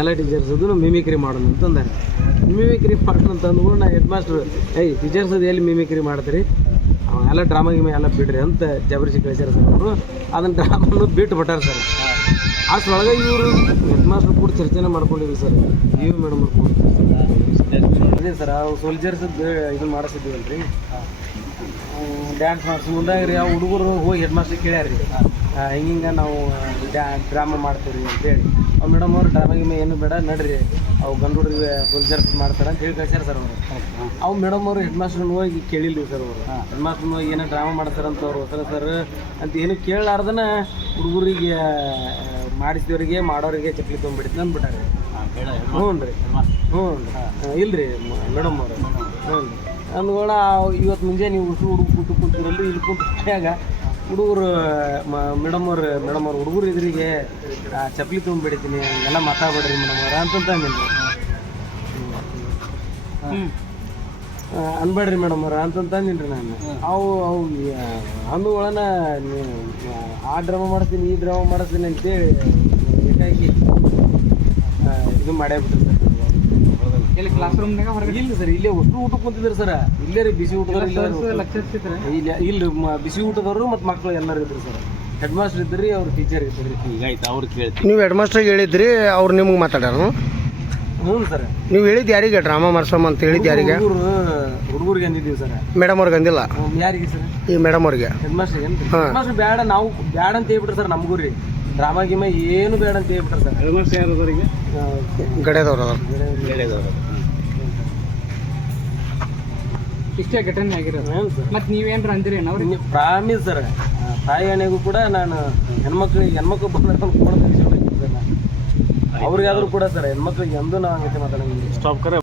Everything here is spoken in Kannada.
ಎಲ್ಲ ಟೀಚರ್ಸ್ ಅದು ಮಿಮಿಕ್ರಿ ಮಾಡೋಣ ಅಂತಂದಾರೆ. ಮಿಮಿಕ್ರಿ ಮಾಡೋಣ ಅಂತ ಅಂದ್ಕೊಂಡು ನಾ ಹೆಡ್ ಮಾಸ್ಟ್ರು ಟೀಚರ್ಸ್ ಅದು ಎಲ್ಲಿ ಮಿಮಿಕ್ರಿ ಮಾಡ್ತೀರಿ, ಎಲ್ಲ ಡ್ರಾಮಾ ಗಿಮೆ ಎಲ್ಲ ಬಿಡ್ರಿ ಅಂತ ಜಬರಿಸಿ ಕಳಿಸ್ಯಾರ ಸರ್. ಅವರು ಅದನ್ನು ಡ್ರಾಮನ್ನು ಬಿಟ್ಟು ಬಿಟ್ಟಾರ ಸರ್. ಅಷ್ಟರೊಳಗೆ ಇವರು ಹೆಡ್ ಮಾಸ್ಟ್ರು ಕೂಡ ಚರ್ಚೆನ ಮಾಡ್ಕೊಂಡಿದ್ರು ಸರ್. ಇವು ಮೇಡಮ್ ಕೂಡ ಅದೇ ಸರ್ ಅವು ಸೋಲ್ಜರ್ಸ್ ಇದನ್ನು ಮಾಡಿಸಿದ್ದೀವಲ್ಲ ರೀ, ಡ್ಯಾನ್ಸ್ ಮಾಡಿಸಿ ಮುಂದಾಗ ರೀ. ಆ ಹುಡುಗರು ಹೋಗಿ ಹೆಡ್ ಮಾಸ್ಟ್ರಿಗೆ ಕೇಳ್ಯಾರ ರೀ, ಹಿಂಗೆ ನಾವು ಡ್ರಾಮಾ ಮಾಡ್ತೀವಿ ರೀ ಅಂತೇಳಿ. ಅವ್ರು ಮೇಡಮ್ ಅವ್ರು ಡ್ರಾಮಾ ಗಿಮೆ ಏನು ಬೇಡ ನಡ್ರಿ, ಅವು ಗಂಡು ಹುಡುಗರಿಗೆ ಸೋಲ್ಜರ್ಸ್ ಮಾಡ್ತಾರೆ ಅಂತ ಹೇಳಿ ಕಳ್ಸ್ಯಾರ ಸರ್ ಅವರು. ಅವು ಮೇಡಮ್ ಅವರು ಹೆಡ್ ಮಾಸ್ಟ್ರನ್ನ ಹೋಗಿ ಕೇಳಿಲ್ಲ ಸರ್. ಅವರು ಹೆಡ್ ಮಾಸ್ಟ್ರನ್ನ ಹೋಗಿ ಏನೋ ಡ್ರಾಮಾ ಮಾಡ್ತಾರಂತ ಅವ್ರು ಸರ್ ಅಂತ ಏನು ಕೇಳಲಾರ್ದನ ಹುಡುಗರಿಗೆ ಮಾಡಿಸಿದವ್ರಿಗೆ ಮಾಡೋರಿಗೆ ಚಪ್ಪಲಿ ತೊಗೊಂಡ್ಬಿಡ್ತೀನಿ ಅಂದ್ಬಿಟ್ಟಾರೆ. ಹ್ಞೂ ರೀ ಇಲ್ರಿ ಮೇಡಮ್ ಅವರು. ಹ್ಞೂ ರೀ ಅಂದ್ಕೋಣ ಇವತ್ತು ಮುಂಜಾನೆ ನೀವು ಉಸು ಹುಡುಗ ಕುಂತಿರಲ್ರಿ, ಇಲ್ಲಿ ಕುಂತಾಗ ಹುಡುಗರು ಮೇಡಮ್ ಅವ್ರು ಹುಡುಗರು ಎದುರಿಗೆ ಚಪ್ಪಲಿ ತೊಗೊಂಡ್ಬಿಡ್ತೀನಿ ಹಂಗೆಲ್ಲ ಮಾತಾಡ್ಬೇಡ್ರಿ ಮೇಡಮ್ ಅವ್ರ ಅಂತಂತ ಅಂದಿಲ್ಲ. ಅನ್ಬೇಡ್ರಿ ಮೇಡಮ್ ಅವ್ರ ಅಂತಂತ ಅಂದಿನ್ರಿ ನಾನು. ಅವು ಅಂದುಗಳನ್ನ ಆ ಡ್ರಾಮಾ ಮಾಡಿಸ್ತೀನಿ ಈ ಡ್ರಾಮಾ ಮಾಡಿಸ್ತೀನಿ ಅಂತೇಳಿ ಏಕಾಏಕಿ ಇದು ಮಾಡೇ ಬಿಟ್ರಿ ಸರ್. ಇಲ್ಲಿ ಕ್ಲಾಸ್ ರೂಮ್ನಾಗ ಹೊರಗೆ ಇಲ್ಲ ಸರ್, ಇಲ್ಲೇ ಅಷ್ಟು ಊಟಕ್ಕೆ ಕುಂತಿದ್ರು ಸರ್. ಇಲ್ಲೇ ರೀ ಬಿಸಿ ಊಟದವ್ರು ಇಲ್ಲ ಬಿಸಿ ಊಟದವರು ಮತ್ತು ಮಕ್ಕಳು ಎಲ್ಲರೂ ಇದ್ರು ಸರ್. ಹೆಡ್ ಮಾಸ್ಟರ್ ಇದ್ರಿ, ಅವ್ರ ಟೀಚರ್ ಇದ್ರಿ. ಈಗ ಆಯ್ತು ಅವ್ರು ಕೇಳ್ತೀವಿ. ನೀವು ಹೆಡ್ ಮಾಸ್ಟ್ರಿಗೆ ಹೇಳಿದ್ರಿ, ಅವ್ರು ನಿಮ್ಗೆ ಮಾತಾಡ್ಯಾರ? ಹ್ಞೂ ಸರ್. ನೀವು ಹೇಳಿದ್ದು ಯಾರಿಗೆ ಡ್ರಾಮಾ ಮಾಡ್ಸಮ್ಮ ಅಂತ ಹೇಳಿದ್ದು ಯಾರಿಗೆ? ಹುಡುಗರಿಗೆ ಅಂದಿದ್ದೀವಿ ಸರ್. ಮೇಡಮ್ ಅವ್ರಿಗೆ ಅಂದಿಲ್ಲ? ಯಾರಿಗೆ ಸರ್? ಈ ಮೇಡಮ್ ಅವ್ರಿಗೆ. ಹೆಡ್ ಮಾಸ್ಟರ್ಗೆ ಹೆಡ್ ಮಾಸ್ಟರ್ ಬೇಡ, ನಾವು ಬೇಡ ಅಂತ ಹೇಳ್ಬಿಟ್ರೆ ಸರ್. ನಮಗೂ ರೀ ಡ್ರಾಮಾ ಗಿಮೆ ಏನು ಬೇಡ ಅಂತ ಹೇಳ್ಬಿಟ್ರೆ ಸರ್. ಹೆಡ್ ಮಾಸ್ಟರ್ ಯಾರದವರಿಗೆ? ಗಡ್ಯದವ್ರು ಅದ. ಇಷ್ಟೇ ಘಟನೆ ಆಗಿರೋದು. ಮತ್ತು ನೀವೇನ್ರ ಅಂದಿರಿ ಅವ್ರಿಗೆ? ಪ್ರಾಮಿಸ್ ಸರ್, ತಾಯಿ ಅಣ್ಣೆಗೂ ಕೂಡ ನಾನು ಹೆಣ್ಮಕ್ಳು ಬಂದ ಅವ್ರಿಗಾದ್ರೂ ಕೂಡ ಸರ್, ಹೆಣ್ಮಕ್ಳಿಗೆ ಎಂದೂ ನಾವು ಹಂಗೈತೆ ಮಾತಾಡಂಗಿಲ್ಲ. ಸ್ಟಾಪ್ ಕರೆ